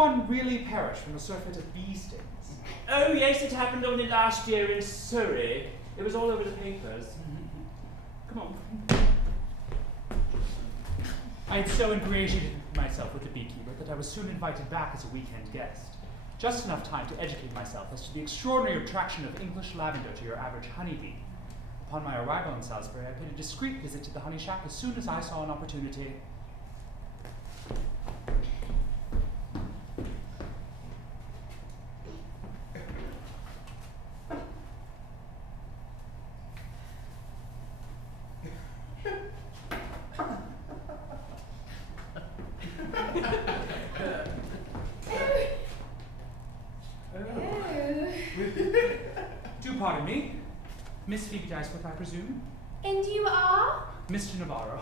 anyone really perish from the surfeit of bee stings? Oh yes, it happened only last year in Surrey. It was all over the papers. Come on. I had so ingratiated myself with the beekeeper that I was soon invited back as a weekend guest. Just enough time to educate myself as to the extraordinary attraction of English lavender to your average honeybee. Upon my arrival in Salisbury, I paid a discreet visit to the honey shack as soon as I saw an opportunity. Do pardon me. Miss Phoebe Dicewith, I presume? And you are? Mr. Navarro.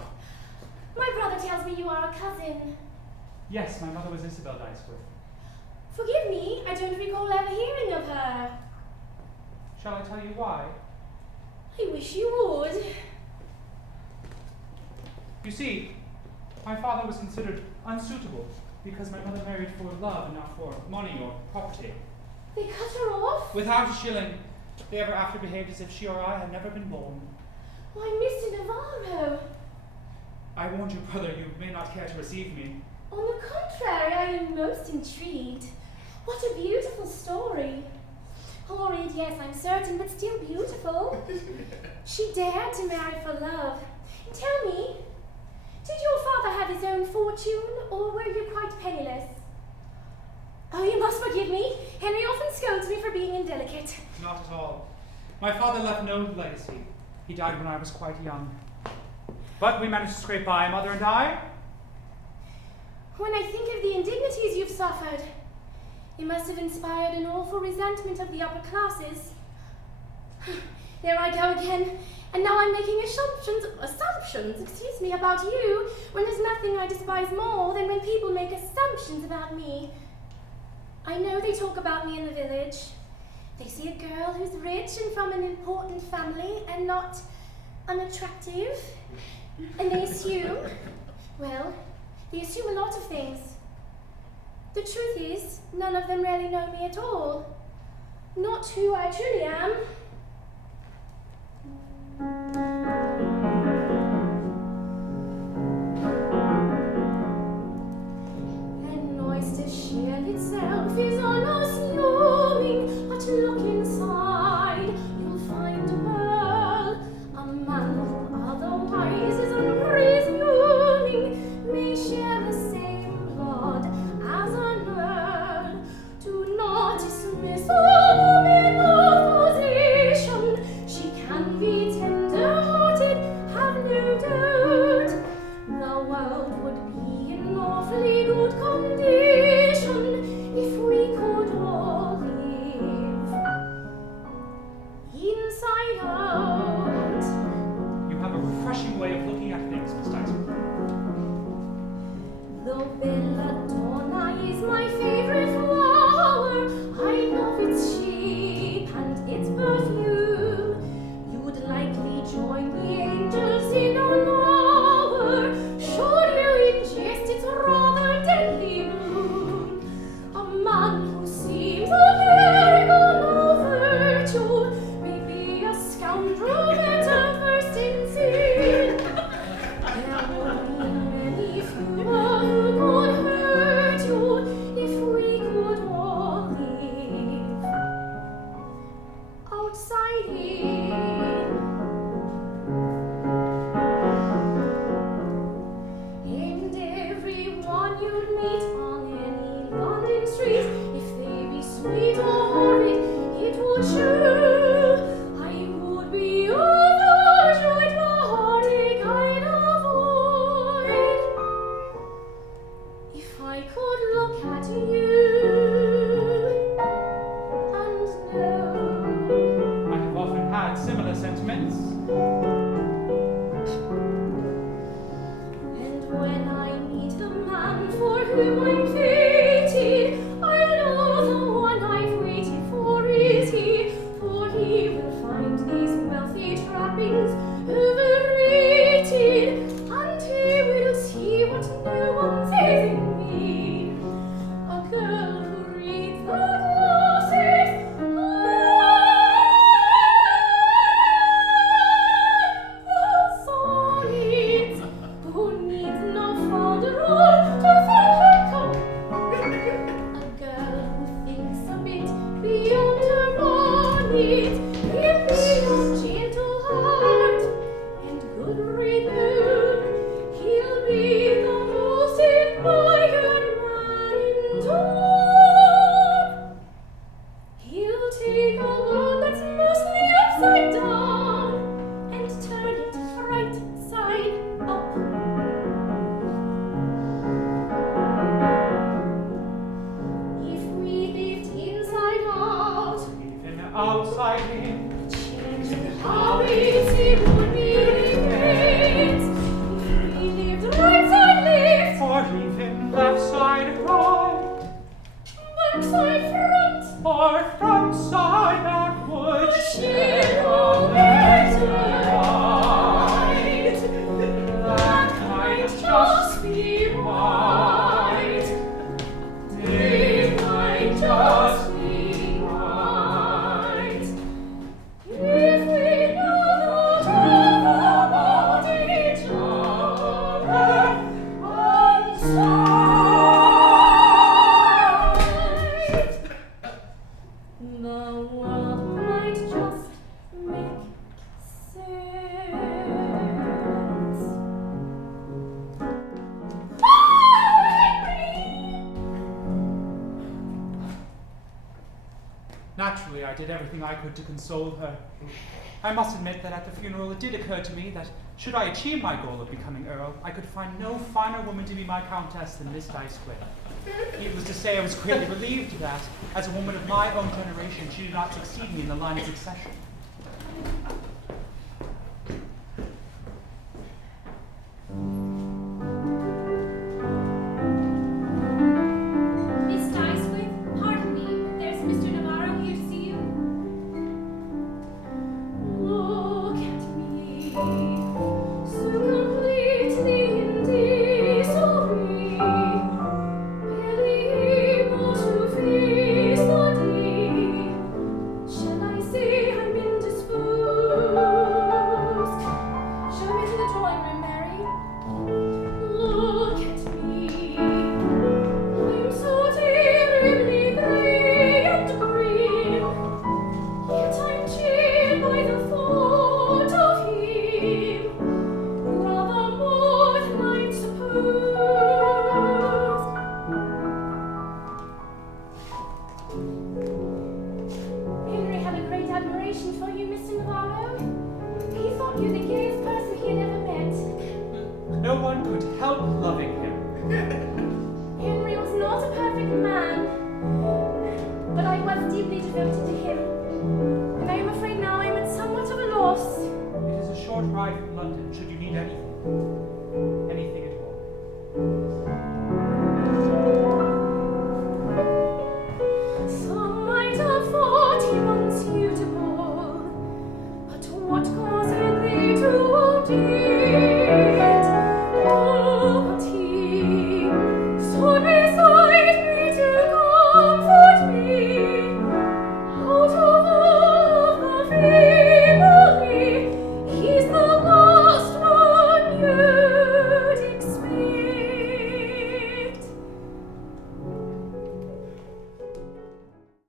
My brother tells me you are a cousin. Yes, my mother was Sibella Dicewith. Forgive me, I don't recall ever hearing of her. Shall I tell you why? I wish you would. You see, my father was considered unsuitable because my mother married for love and not for money or property. They cut her off? Without a shilling, they ever after behaved as if she or I had never been born. Why, Mr. Navarro. I warned your brother you may not care to receive me. On the contrary, I am most intrigued. What a beautiful story. Horrid, yes, I'm certain, but still beautiful. She dared to marry for love. Tell me, did your father have his own fortune, or were you quite penniless? Oh, you must forgive me. Henry often scolds me for being indelicate. Not at all. My father left no legacy. He died when I was quite young. But we managed to scrape by, Mother and I. When I think of the indignities you've suffered, it must have inspired an awful resentment of the upper classes. There I go again, and now I'm making assumptions, about you, when there's nothing I despise more than when people make assumptions about me. I know they talk about me in the village. They see a girl who's rich and from an important family and not unattractive. And they assume, well, they assume a lot of things. The truth is, none of them really know me at all. Not who I truly am. An oyster shell itself is unassuming, but look inside, you'll find a pearl. A man who otherwise is unpresuming may share the same blood as an earl. Do not dismiss all men of those Naturally, I did everything I could to console her. I must admit that at the funeral it did occur to me that should I achieve my goal of becoming Earl, I could find no finer woman to be my countess than Miss Diceway. Needless to say, I was greatly relieved that, as a woman of my own generation, she did not succeed me in the line of succession. Miss Diceway, pardon me, there's Mr. Navarro here to see you. Look at me, so completely indecently, barely able to face the day. Shall I say I'm indisposed? Show me to the drawing room, Mary. Look at me, I'm so terribly grey and green, yet I'm chilled by the thought of him, rather more than I'd supposed. Henry had a great admiration for you, Mr. Navarro. He thought you the gayest person he had ever met. No one could help loving him. Henry was not a perfect man, but I was deeply devoted to him, and I am afraid now I am at somewhat of a loss. It is a short ride from London, should you need anything. Anything